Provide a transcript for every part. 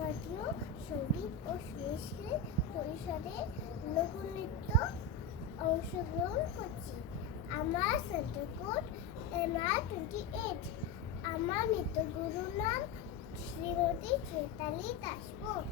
জাতীয় সঙ্গীত ও সংস্কৃতি পরিষদের লোকনৃত্য অংশগ্রহণ করছি। আমার সেন্টার কোড MR28। আমার নৃত্যগুরুর নাম শ্রীমতী চৈতালি দাসপুর।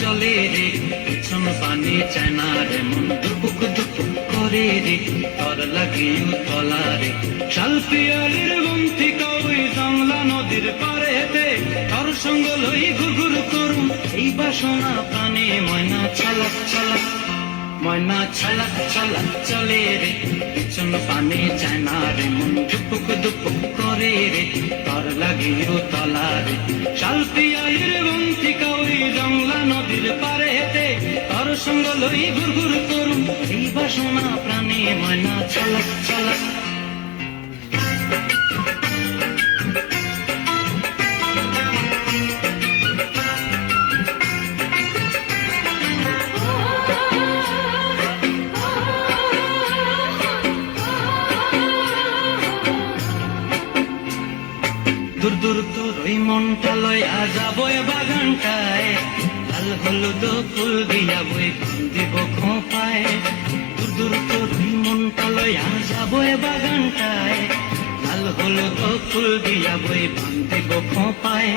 চলে রে পিছন পানি চায় না রে মন দুপুক দুপুক করে রে তর লাগে তলা রে শাল পিয়ালির বন্তি কই জংলা নদীর পারেতে তর সঙ্গ লই ঘুরঘুর করুম এই বাসনা প্রাণে ময়না ছলক ছলক ময়না ছলক ছলক চলে রে পিছন পানি চায় না রে মন দুপুক দুপুক করে রে তর লাগে তলা রে শাল পিয়ালির বন্তি কই জংলা নদীর পারে হেতে তর সঙ্গ লই ঘুরঘুর করুম এই বাসনা প্রাণে ময়না ছলক ছলক। দূর দূর তোর ওই মনটা লয়া যাবো বাগানটায় লাল হলুদ ফুল দিয়া বই দিব খোঁপায়। দূর দূর তোর ওই মনটা লয়া যাবো বাগানটায় লাল হলুদ ফুল দিয়া বই দিব খোঁপায়।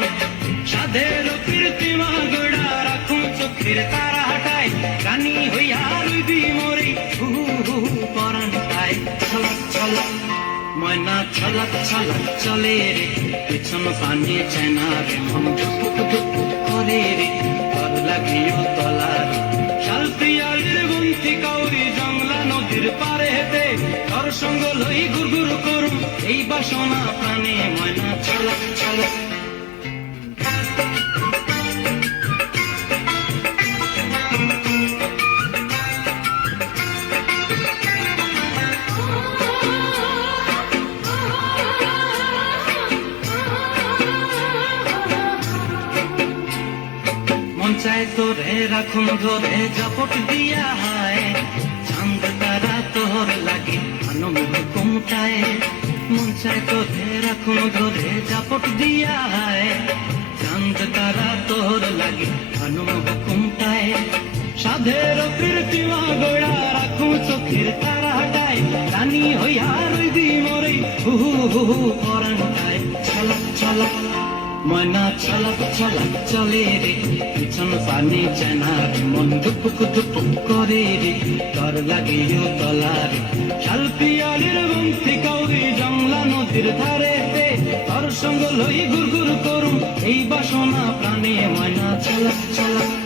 সাধের কীর্তিমা গোড়া রাখুন চোখের তারা হাটায় রানী হইয়া রইবি মরে হু হু পরানটায় ছলক ছলক ময়না ছলক ছলক চলে রে পিছন পানি চায় না রে মন দুপুক দুপুক করে রে তর লাগিও তলা রে শাল পিয়ালির বন্তি কাউরি জংলা নদীর পারে হেতে তর সঙ্গ লই ঘুরঘুর করুম এই বাসনা প্রাণে ময়না ছলক ছলক। চাই তোরে রাখুন ধরে জাপট দিয়া হায় চাঁদ তারা তোর লাগে আনন্দ কুমটায়। মন চাই তোরে রাখুন ধরে জাপট দিয়া হায় চাঁদ তারা তোর লাগে আনন্দ কুমটায়। সাধের কীর্তিমা গোড়া রাখুন চোখের তারা হাটায় রানী হইয়া রইবি মরে হু হু পরানটায় ছলক ছলক ময়না ছলক ছলক চলে রে পিছন পানি চায় না রে মন দুপুক দুপুক করে রে তর লাগিও তলা রে শাল পিয়ালির বন্তি কাউরি জংলা নদীর ধারে তর সঙ্গ লই ঘুরঘুর করুম এই বাসনা প্রাণে ময়না ছলক ছলক।